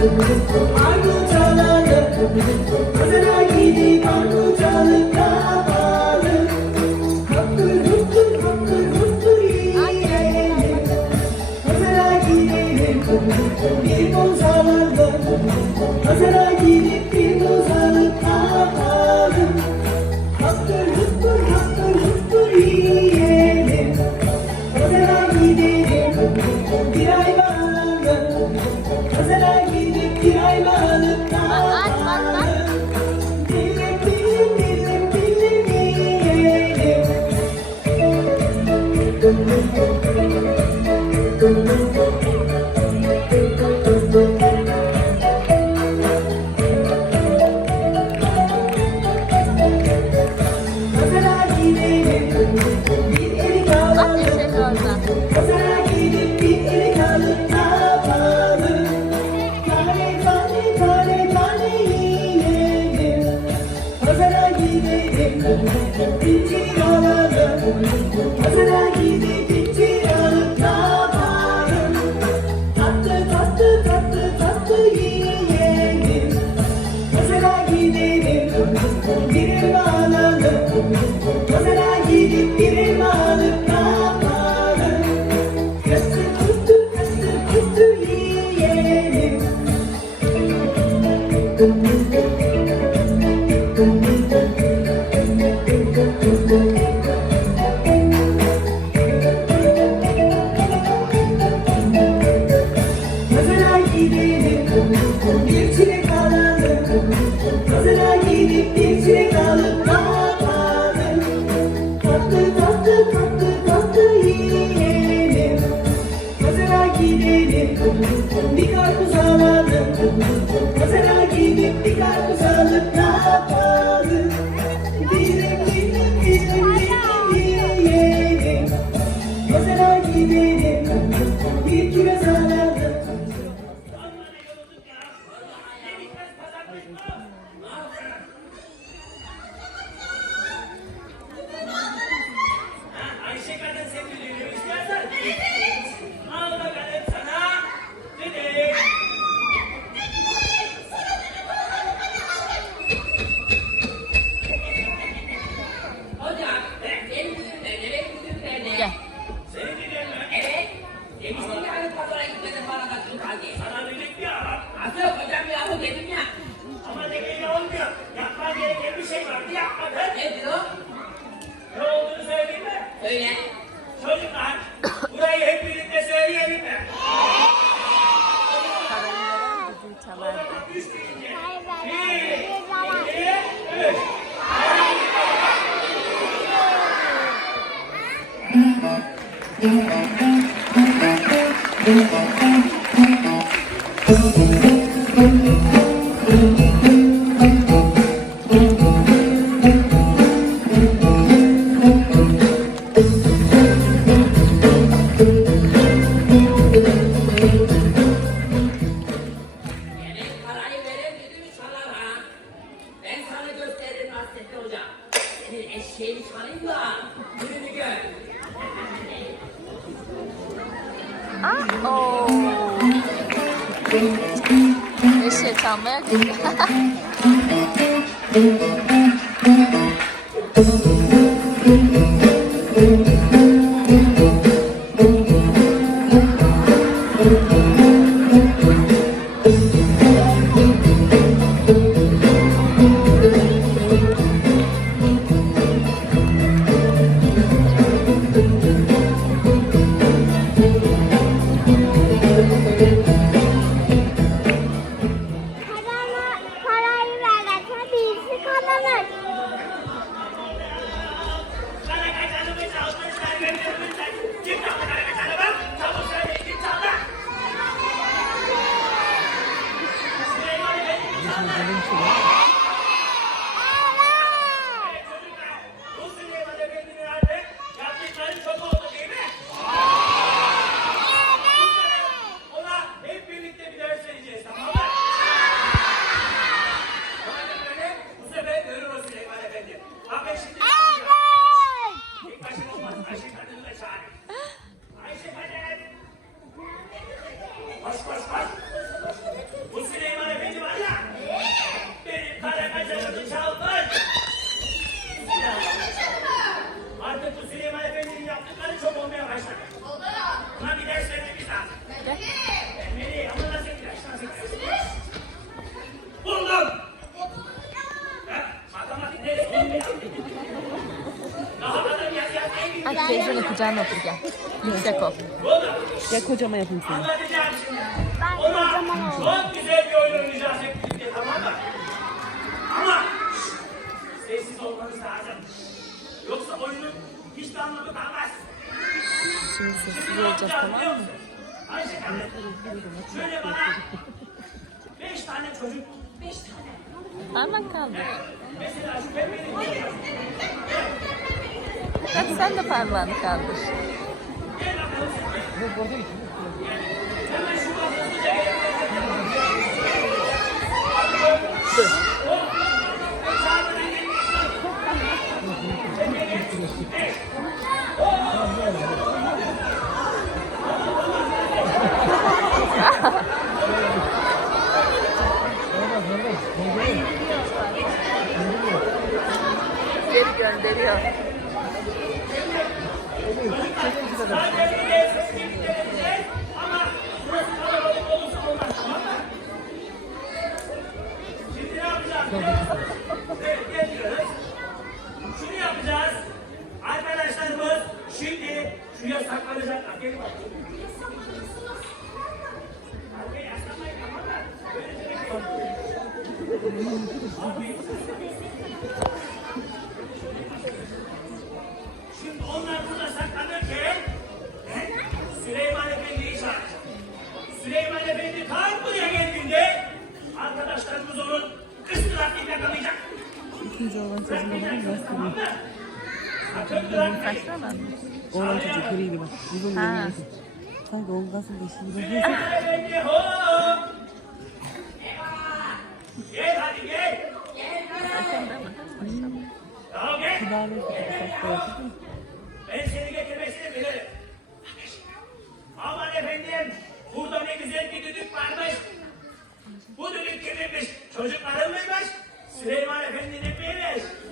I will tell her you. นี่ Thank you. 아, 잘한다. Kucağına otur gel. Yüksek ol. Ya kocaman yapayım seni. Ben kocaman oldum. çok güzel bir oyun oynayacağız hep birlikte tamam mı? Ama sessiz olmanız lazım. Yoksa oyunun hiç de anlamı kalmaz. Şimdi sessiz olacağız tamam mı? Ayşe. Şöyle bana beş tane çocuk, beş tane. Parmak kaldır. Mesela şu pembenin Hadi sen de parmağını kaldır. Geri gönderiyor. Şunu yapacağız. Arkadaşlarımız şimdi şuraya saklanacaklar. Gelin bakalım. İkinci olan çocuğuna bakın göstereyim. Mı? Sakın bırakmayın. Baksana. Oğlan çocuk griydi bak. Uzun Ha. bir bakın. Sanki onun nasıl beşiği de Süleyman Efendi hop! Gel hadi gel. Ya gel. Kulağını saklı. Ben Süleyman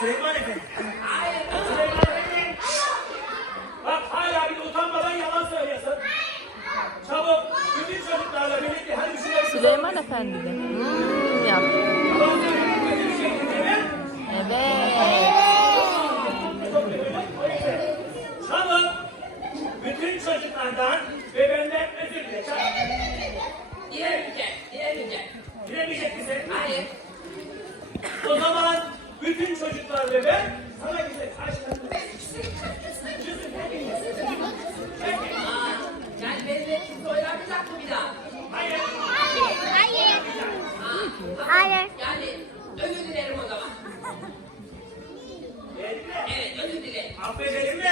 Süleyman Efendi. Süleyman Efendi. Bak hala bir utanmadan yalan söylüyorsun. Çabuk bütün çocuklarla birlikte hadi şuraya Süleyman Efendi de. Hmm, yap. şey? Evet. Çabuk bütün çocuklardan Yani özür dilerim o zaman. Mi? Evet, özür dilerim. Affedelim mi?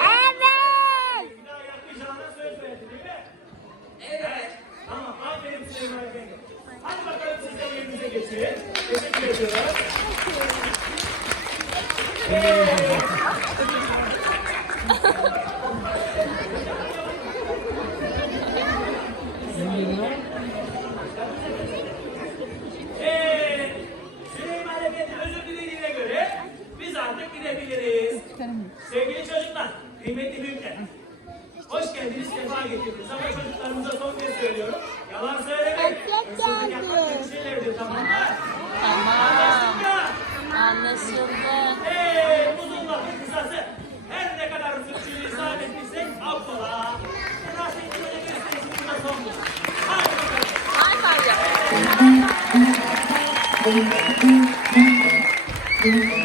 Evet. Bir daha yapmayacağına söz verdi değil mi? Evet. Tamam, aferin Süleyman Efendi. Hadi bakalım siz de yerinize geçin. Teşekkür ediyorum. Ee, Süleyman Efendi özür dilediğine göre gidebiliriz. Sevgili çocuklar, kıymetli büyükler. Hoş geldiniz, sefa getirdiniz. Ama çocuklarımıza son kez söylüyorum. Yalan söylemeyin. Hırsızlık yapmak kötü şeylerdir, tamam mı? Tamam. Anlaştık ya. Anlaşıldı. Ee, uzun lafın kısası. Her ne kadar suçunu ispat etmişsek affola. Nasrettin Hoca gösterisi burada son bulur. Hadi bakalım. Hay hay yap. Alp